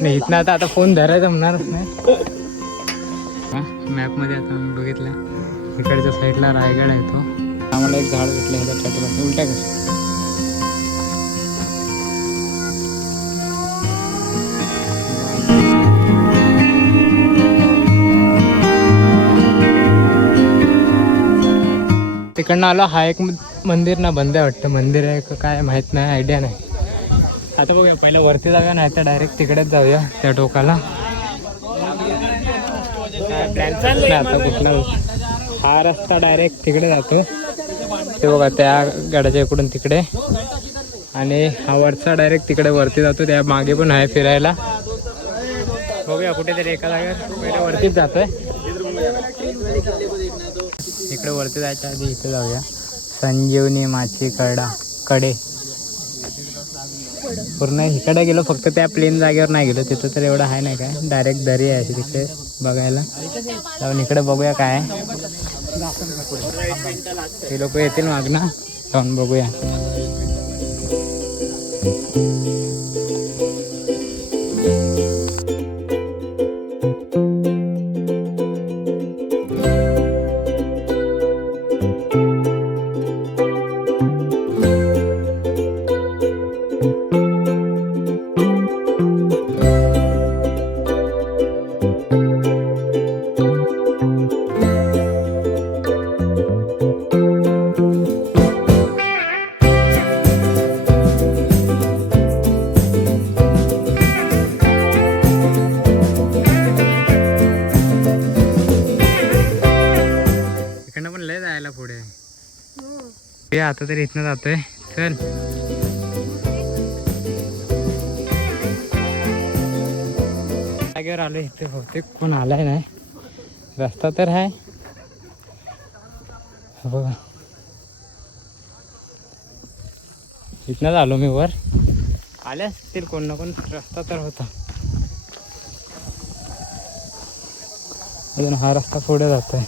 नाही इथनं आता आता फोन धरायचा म्हणणारच नाही. मॅपमध्ये आता मी बघितलं. इकडच्या साईडला रायगड आहे तो. आम्हाला एक झाड भेटलं ह्याचा टॅटू उलट्या कसं तिकडनं आलो हा एक मंदिर ना बंद आहे वाटतं. मंदिर आहे का काय माहीत नाही आयडिया नाही. आता बघूया पहिले वरती जाऊया नाही तर डायरेक्ट तिकडेच जाऊया त्या टोकाला. आता कुठला हा रस्ता डायरेक्ट तिकडे जातो. ते बघा त्या गाड्याच्या इकडून तिकडे. आणि हा वरचा डायरेक्ट तिकडे वरती जातो त्या मागे पण आहे फिरायला. बघूया कुठेतरी एका जागेवर. पहिले वरतीच जातोय. इकडे वरती जायच्या आधी इथे जाऊया. संजीवनी माची कडा कडे. पूर्ण इकडे गेलो फक्त त्या प्लेन जागेवर नाही गेलो. तिथं तर एवढं आहे नाही काय. डायरेक्ट दरी आहे अशी तिथे बघायला. जाऊन इकडे बघूया काय आहे. ते लोक येतील मागणं जाऊन बघूया. हे आता तरी इथनं जातोय. चल. जागेवर आलो इथे बहुतेक. कोण आलाय नाही. रस्ता तर आहे. बघा. इथनंच आलो मी वर. आले असतील कोण ना कोण. रस्ता तर होता. अजून हा रस्ता पुढे जातोय.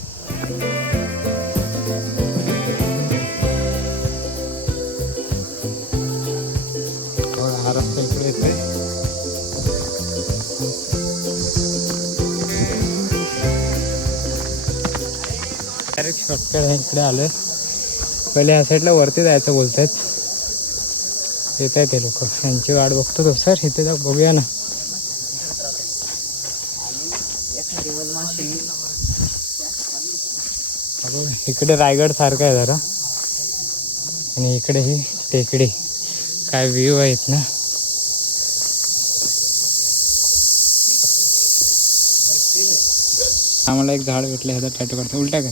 डायरेक्ट शॉर्टकट आहे इकडे आलं पहिले ह्या साईडला वरती जायचं बोलतायत. येत आहे ते लोक यांची वाट बघतो तो. सर इथे जा बघूया ना. इकडे रायगड सारखं आहे जरा. आणि इकडे ही टेकडी. काय व्ह्यू आहेत ना आम्हाला एक झाड भेटलं ह्याचा टॅटो करतो उलट्या कर.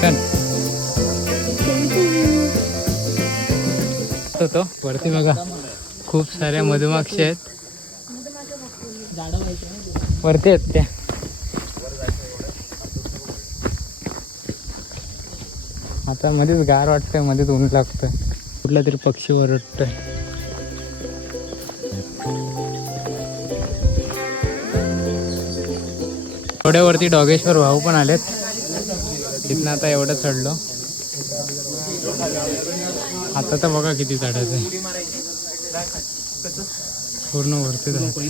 चल. होतो. वरती बघा. खूप साऱ्या मधुमाक्षी आहेत. वरती आहेत त्या. आता मध्येच गार वाटतंय मध्येच ऊन लागतंय. कुठला तरी पक्षी वरटतोय थोड्यावरती डॉगेश्वर भाऊ पण आलेत. तिथनं आता एवढं चढलो. आता तर बघा किती चढायचं आहे. पूर्ण वरती जायचं.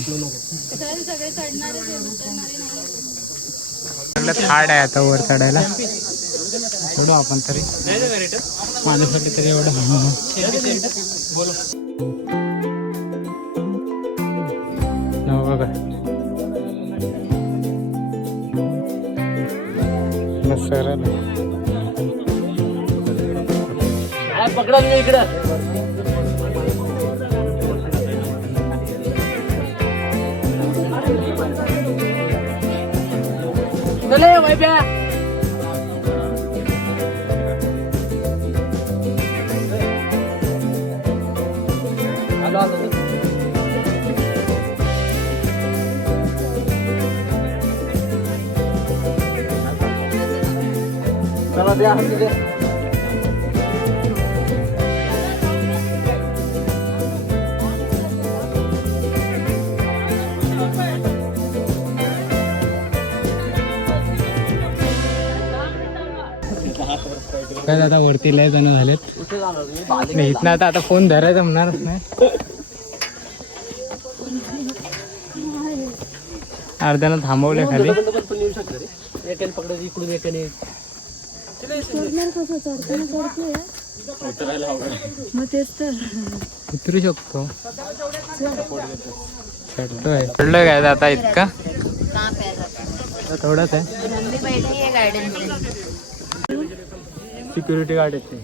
सगळ्यात हार्ड आहे आता वर चढायला. चढू आपण तरी. माझ्यासाठी तरी एवढं. सरळ पकडा मी इकडं? चले वैब्या डबे काय दादा वरती लय जण झालेत. नाही इथनं आता आता फोन धरायचं म्हणणारच नाही. अर्ध्यानं थांबवले खाली. मग तेच तर उतरू शकतो. चढतोय. चढलोय काय आता? इतका? थोडाच आहे. सिक्युरिटी गार्ड येते.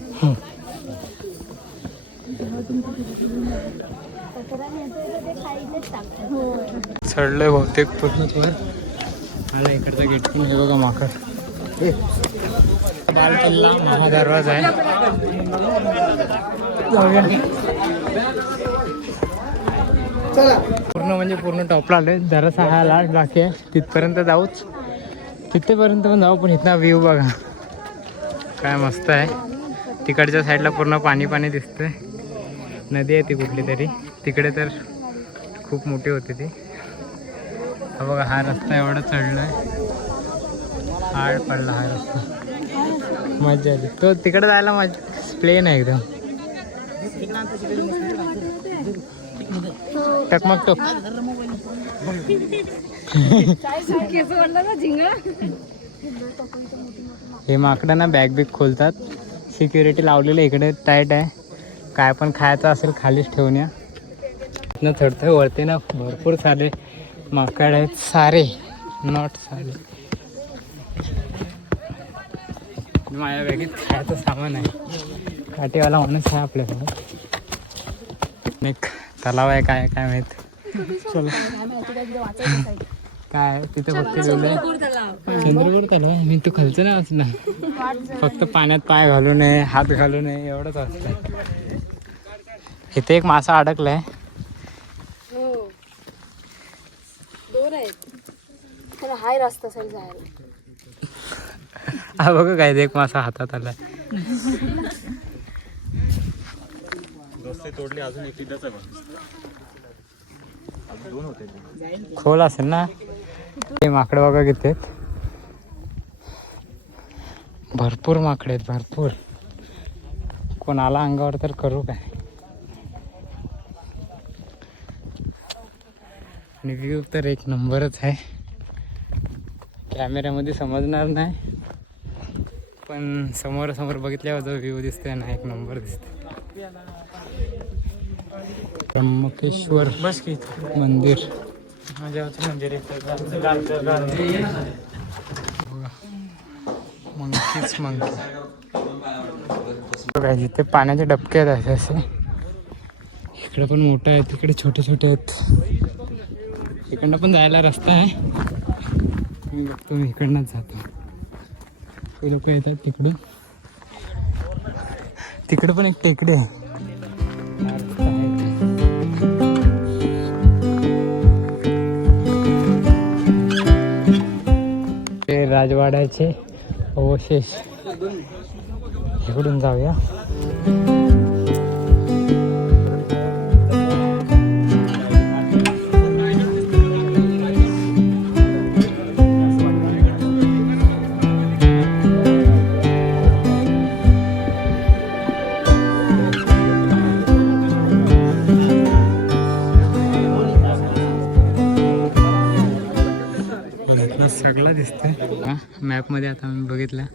चढलोय बहुतेक पूर्ण तुम्हाला मला इकडचा गेट पण हे बघा माकड बाल किल्ला महादरवाजा आहे. पूर्ण म्हणजे पूर्ण टॉपला आले जरासा हा लाट बाकी आहे. तिथपर्यंत जाऊच. तिथेपर्यंत पण जाऊ पण इथला व्ह्यू बघा. काय मस्त आहे. तिकडच्या साईडला पूर्ण पाणी पाणी दिसतंय. नदी आहे ती कुठली तरी. तिकडे तर खूप मोठी होती ती. बघा हा रस्ता एवढा चढला आहे आड पडला हा रस्ता. मजा आली. तो तिकडे जायला मजा प्लेन आहे एकदम. टकमक टोक. हे माकडं ना बॅग बिग खोलतात. सिक्युरिटी लावलेलं इकडे. टाईट आहे. काय पण खायचं असेल खालीच ठेवून या. न चढतोय वरती ना भरपूर सारे माकड आहेत. सारे. नॉट सारे. माझ्या बॅगेत खायचं सामान आहे. काटेवाला माणूस आहे आपल्यासोबत एक तलाव आहे काय काय माहीत? चला. काय तिथे फक्त चंद्रपूर तलाव. मी तू खालचं नाही वाचलं फक्त पाण्यात पाय घालू नये हात घालू नये एवढंच असतं. इथे एक मासा अडकलाय. दोन आहेत. त्याला हाय रस्ता सर जायला. हा बघ काय एक मासा हातात आलाय. खोल असेल ना? ते माकडं बघा किती आहेत. भरपूर माकडे आहेत भरपूर. कोण आला अंगावर तर करू काय? आणि व्ह्यू तर एक नंबरच आहे. कॅमेऱ्यामध्ये समजणार नाही. पण समोर समोर बघितल्यावर जो व्ह्यू दिसतोय ना एक नंबर दिसतोय. त्र्यंबकेश्वर बस की मंदिर. मंदिर मंकीच मंकी बघा. जिथे पाण्याचे डबके आहेत असे असे. इकडे पण मोठं आहे तिकडे छोटे छोटे आहेत. इकडनं पण जायला रस्ता आहे. मी बघतो मी इकडनंच जातो. ते लोक येतात तिकडून तिकडे पण एक टेकडे आहे. ते राजवाड्याचे अवशेष. इकडून जाऊया. मॅपमध्ये आता मी बघितलं.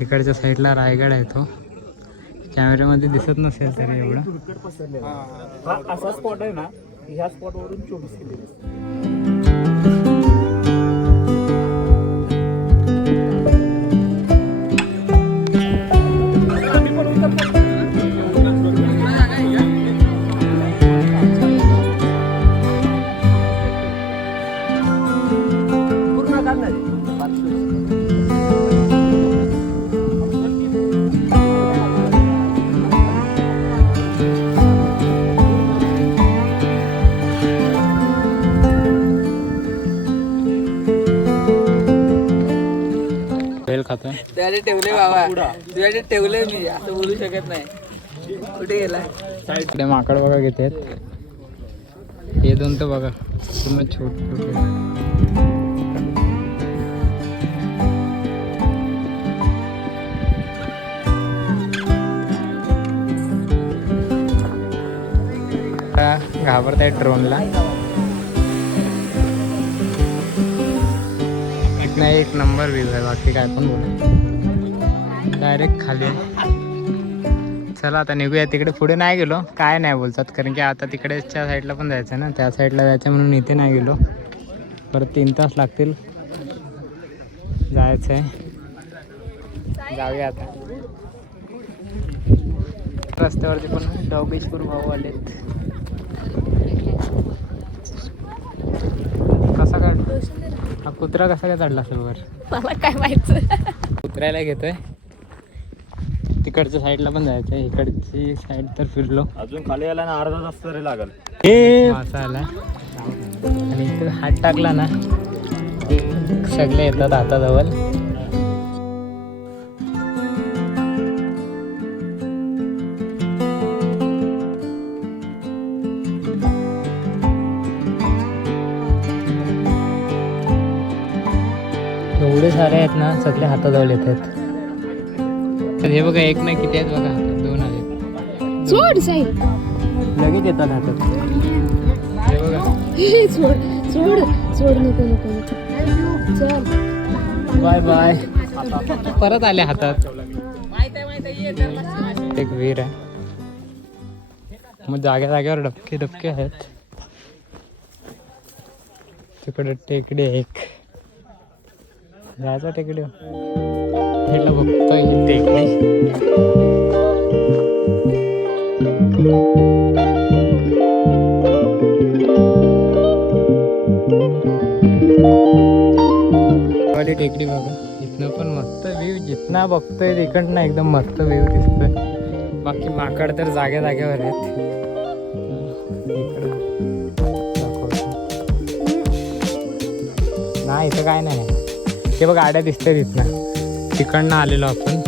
इकडच्या साईडला रायगड आहे तो. कॅमेऱ्यामध्ये दिसत नसेल तरी एवढा. हा असा स्पॉट आहे ना ह्या स्पॉटवरून चोवीस किलोमीटर. बेल खात त्याला ठेवले बाबा. तुझ्या ठेवले मी असं बोलू शकत नाही. कुठे गेला? माकड बघा घेते हे दोन तर बघा तुम्ही छोट घाबरताय ड्रोनला एक नाही एक नंबर व्ह्यू आहे. बाकी काय पण बोल. डायरेक्ट खाली चला आता निघूया तिकडे. पुढे नाही गेलो. काय नाही बोलतात कारण की आता तिकडेच्या साईडला पण जायचं ना. त्या साईडला जायचं म्हणून इथे नाही गेलो. परत तीन तास लागतील. जायचं आहे जाऊया आता. रस्त्यावरती पण डॉगेश्वर भाऊ आलेत. कसा काढतो हा कुत्रा कसा काय चढला असेल वर? मला काय माहीत. उतरायला घेतोय. तिकडच्या साईडला पण जायचं इकडची साईड तर फिरलो. अजून खाली यायला ना अर्धा तास तरी लागल. मासा आला. आणि इथे हात टाकला ना. सगळे येतात हाताजवळ. सारे आहेत ना सगळे हाताजवळ येतात तर हे बघा एक नाही किती आहेत बघा हातात दोन आहेत सोड साई. लगेच येतात हातात हे बघा. सोड सोड सोड नको नको नको. चल. Bye bye. परत आले हातात. एक विहीर आहे. मग जाग्या जाग्यावर डबके डबके आहेत. तिकडे टेकडी एक. जायचं टेकडी म्हटलं बघतो टेकडी. टेकडी बघा. इथनं पण मस्त व्ह्यू जितना बघतोय तिकडनं एकदम मस्त व्ह्यू दिसतोय. बाकी माकड तर जाग्या जाग्यावर आहेत. इकडं. नाही इथं काय नाही. ते बघ गाड्या दिसतंय तिथनं. तिकडनं आलेलो आपण.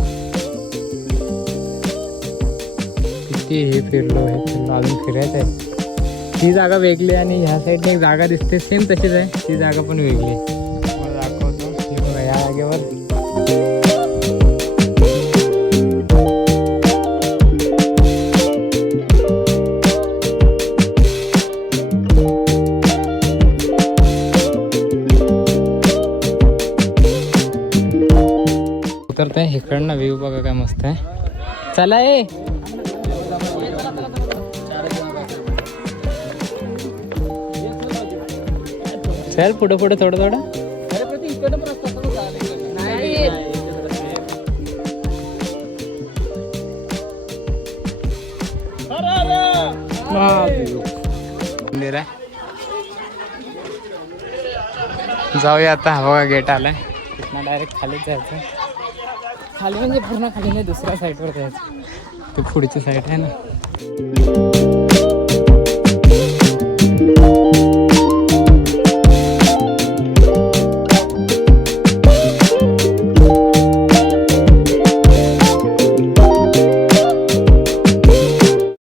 किती हे फिरलो हे फिरलो अजून फिरायचं आहे. ती जागा वेगळी आणि ह्या साईडने एक जागा दिसते सेम तशीच आहे. ती जागा पण वेगळी दाखवतो. हे या जागेवर. उतरतंय. इकडनं व्ह्यू बघा काय मस्त आहे. चला ए. चल पुढं पुढं थोडं थोडं. मंदिर आहे जाऊया आता. बघा गेट आलाय. डायरेक्ट खालीच जायचं खाली म्हणजे पूर्ण खाली नाही दुसऱ्या साईडवर जायचं ते पुढची साईड आहे ना.